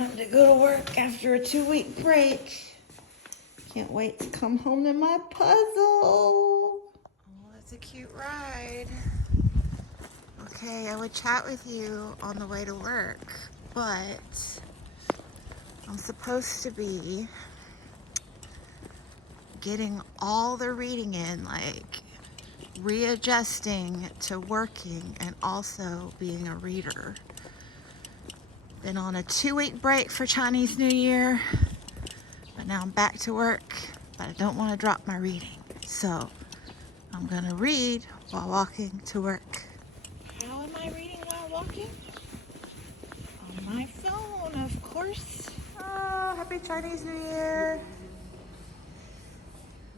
Time to go to work after a 2-week break. Can't wait to come home to my puzzle. Oh, that's a cute ride. Okay, I would chat with you on the way to work, but I'm supposed to be getting all the reading in, like readjusting to working and also being a reader. Been on a 2-week break for Chinese New Year, but now I'm back to work, but I don't want to drop my reading. So I'm gonna read while walking to work. How am I reading while walking? On my phone, of course. Oh, happy Chinese New Year.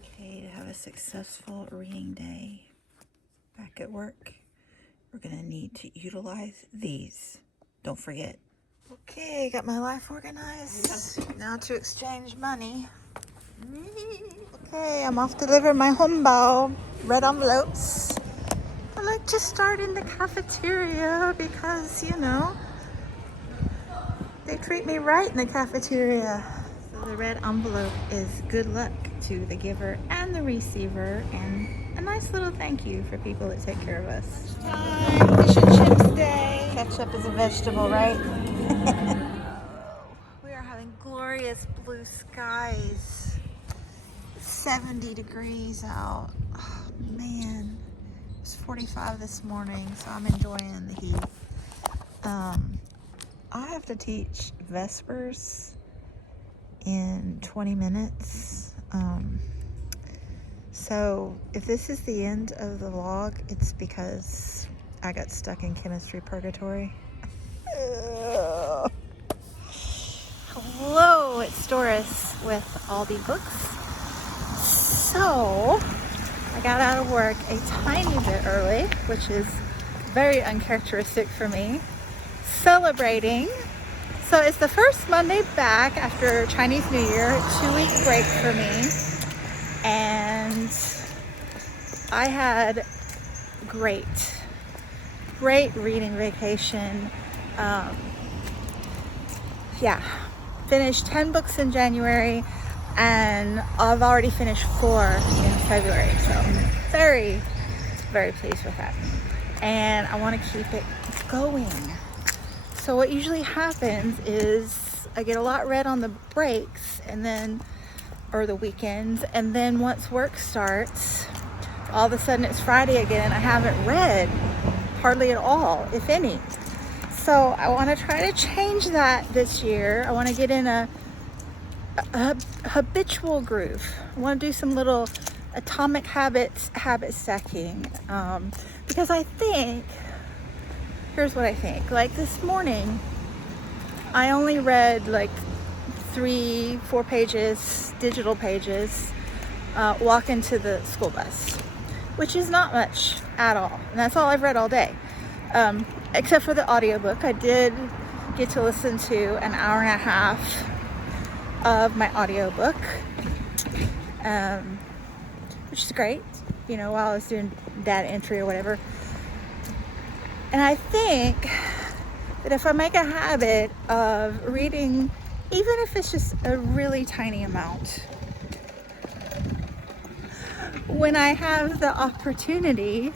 Okay, to have a successful reading day back at work, we're gonna need to utilize these. Don't forget. Okay, got my life organized. Now to exchange money. Okay, I'm off to deliver my hongbao, red envelopes. I like to start in the cafeteria because, you know, they treat me right in the cafeteria. So the red envelope is good luck to the giver and the receiver, and a nice little thank you for people that take care of us. Fish and chips day. Ketchup is a vegetable, right? We are having glorious blue skies. 70 degrees out. Oh, man. It was 45 this morning, so I'm enjoying the heat. I have to teach Vespers in 20 minutes. So if this is the end of the vlog, it's because I got stuck in chemistry purgatory. Hello, it's Doris with Aldi Books. So I got out of work a tiny bit early, which is very uncharacteristic for me. Celebrating. So it's the first Monday back after Chinese New Year, 2-week break for me. And I had great reading vacation. Finished 10 books in January, and I've already finished 4 in February. So I'm very, very pleased with that. And I want to keep it going. So what usually happens is I get a lot read on the breaks or the weekends, and then once work starts, all of a sudden it's Friday again and I haven't read hardly at all, if any. So I want to try to change that this year. I want to get in a habitual groove. I want to do some little atomic habit stacking, because I think, here's what I think. Like this morning, I only read like 3-4 pages, digital pages, walking to the school bus, which is not much at all. And that's all I've read all day. Except for the audiobook. I did get to listen to an hour and a half of my audiobook, which is great, you know, while I was doing data entry or whatever. And I think that if I make a habit of reading, even if it's just a really tiny amount, when I have the opportunity,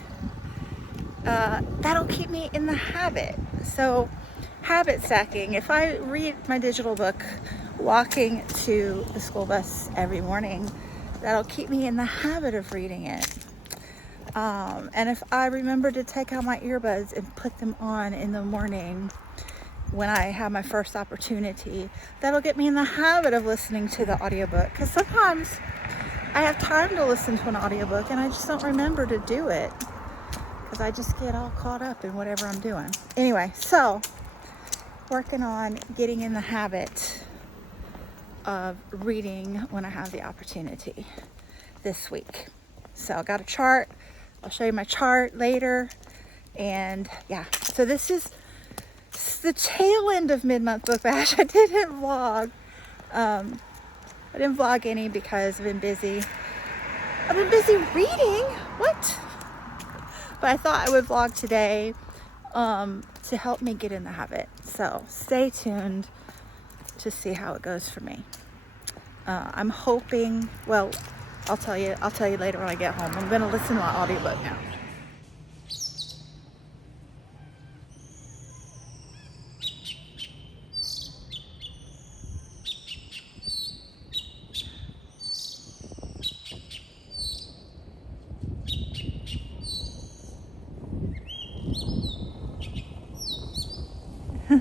that'll keep me in the habit. So habit stacking, if I read my digital book walking to the school bus every morning, that'll keep me in the habit of reading it. And if I remember to take out my earbuds and put them on in the morning when I have my first opportunity, that'll get me in the habit of listening to the audiobook. Because sometimes I have time to listen to an audiobook and I just don't remember to do it, because I just get all caught up in whatever I'm doing. Anyway, so working on getting in the habit of reading when I have the opportunity this week. So I got a chart. I'll show you my chart later. And yeah, so this is the tail end of mid-month book bash. I didn't vlog. I didn't vlog any because I've been busy. I've been busy reading. What? But I thought I would vlog today to help me get in the habit. So stay tuned to see how it goes for me. I'm hoping, well, I'll tell you later when I get home. I'm gonna listen to my audiobook now. So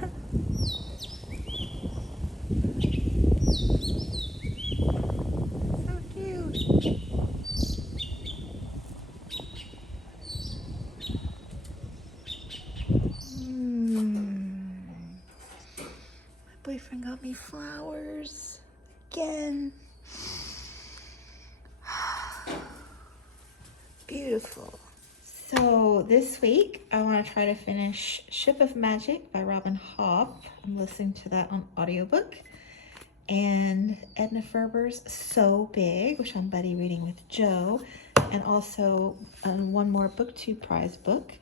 cute. My boyfriend got me flowers again. Beautiful. So this week I want to try to finish Ship of Magic by Robin Hobb. I'm listening to that on audiobook. And Edna Ferber's So Big, which I'm buddy reading with Joe, and also one more BookTube prize book.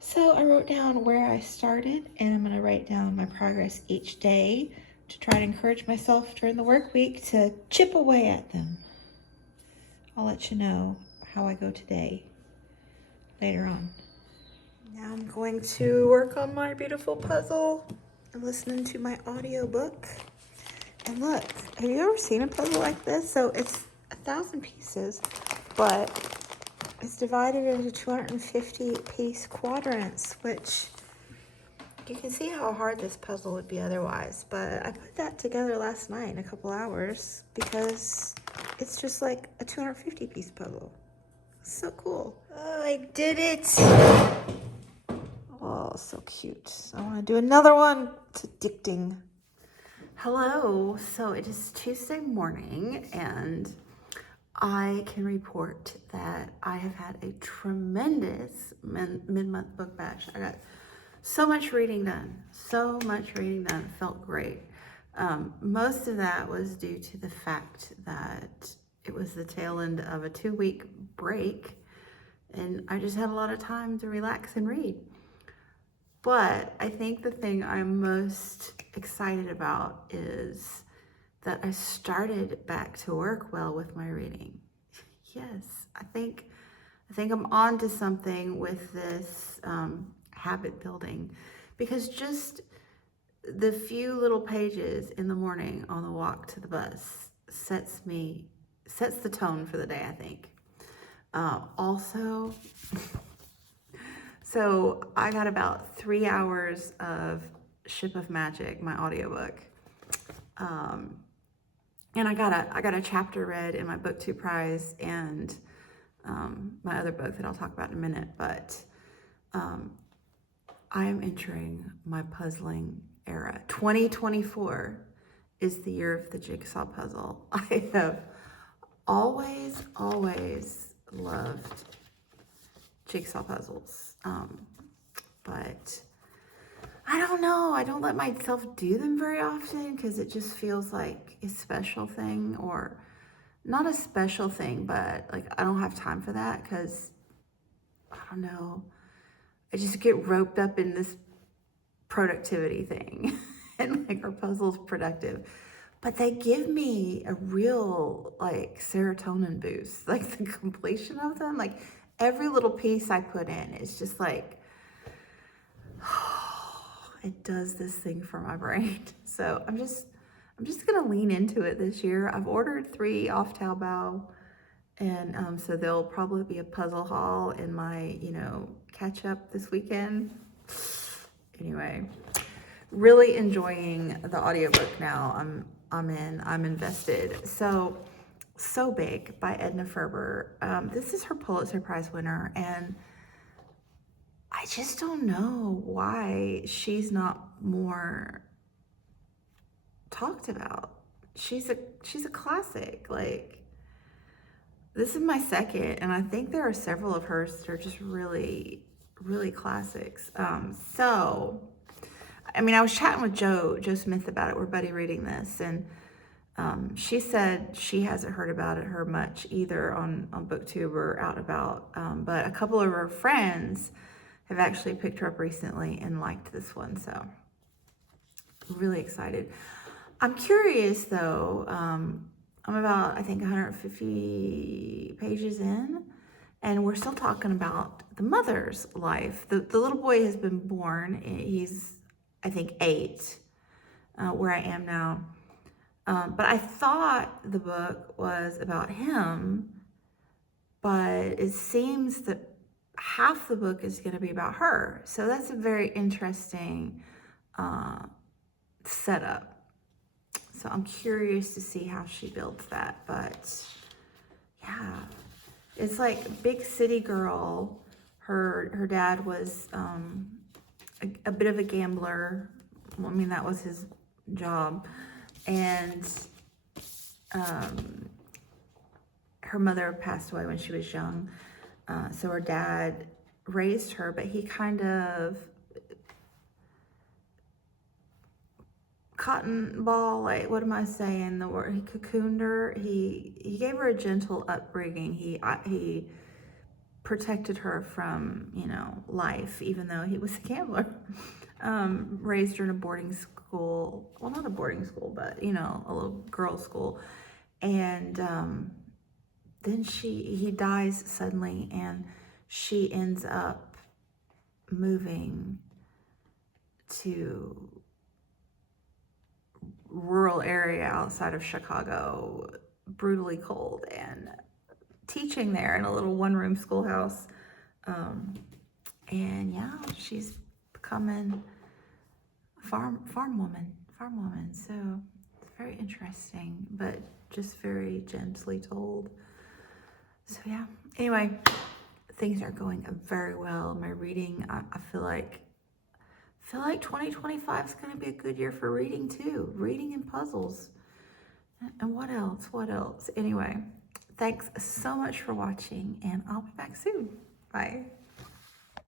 So I wrote down where I started, and I'm going to write down my progress each day to try to encourage myself during the work week to chip away at them. I'll let you know how I go today later on. Now I'm going to work on my beautiful puzzle. I'm listening to my audiobook. And look, have you ever seen a puzzle like this? So it's 1,000 pieces, but it's divided into 250 piece quadrants, which you can see how hard this puzzle would be otherwise. But I put that together last night in a couple hours because it's just like a 250 piece puzzle. So cool. Oh, I did it. Oh, so cute. I want to do another one. It's addicting. Hello. So it is Tuesday morning and I can report that I have had a tremendous mid-month book bash. I got so much reading done. It felt great. Most of that was due to the fact that it was the tail end of a 2-week break and I just had a lot of time to relax and read. But I think the thing I'm most excited about is that I started back to work well with my reading. Yes, I think I'm on to something with this habit building, because just the few little pages in the morning on the walk to the bus sets the tone for the day, I think. Also, so I got about 3 hours of Ship of Magic, my audiobook. And I got a chapter read in my BookTube prize and my other book that I'll talk about in a minute. But I am entering my puzzling era. 2024 is the year of the jigsaw puzzle. I have always loved jigsaw puzzles. But I don't know. I don't let myself do them very often because it just feels like a special thing, or not a special thing, but like I don't have time for that because I don't know. I just get roped up in this productivity thing and like our puzzle's productive, but they give me a real like serotonin boost, like the completion of them. Like every little piece I put in is just like, it does this thing for my brain. So I'm just gonna lean into it this year. I've ordered 3 off Taobao, and so there'll probably be a puzzle haul in my, catch up this weekend. Anyway, really enjoying the audiobook now. I'm invested. So Big by Edna Ferber. This is her Pulitzer Prize winner, and I just don't know why she's not more talked about. She's a classic. Like, this is my second, and I think there are several of hers that are just really, really classics. So, I mean, I was chatting with Joe Smith about it. We're buddy reading this, and she said she hasn't heard about it much either on BookTube or out and about, but a couple of her friends have actually picked her up recently and liked this one, so really excited. I'm curious though. I'm about, I think, 150 pages in, and we're still talking about the mother's life. The little boy has been born. He's, I think, 8, where I am now. But I thought the book was about him, but it seems that half the book is going to be about her. So that's a very interesting setup. So I'm curious to see how she builds that. But yeah, it's like big city girl. Her dad was a bit of a gambler. Well, I mean, that was his job. And her mother passed away when she was young. So her dad raised her, but he kind of cotton ball, like, what am I saying? The word, he cocooned her. He gave her a gentle upbringing. He protected her from, life, even though he was a gambler. Raised her in a boarding school. Well, not a boarding school, but, a little girls' school. And then he dies suddenly, and she ends up moving to rural area outside of Chicago, brutally cold, and teaching there in a little one-room schoolhouse. And yeah, she's becoming a farm woman. So it's very interesting, but just very gently told. So yeah, anyway, things are going very well. My reading, I feel like 2025 is going to be a good year for reading too. Reading and puzzles. And what else? Anyway, thanks so much for watching, and I'll be back soon. Bye.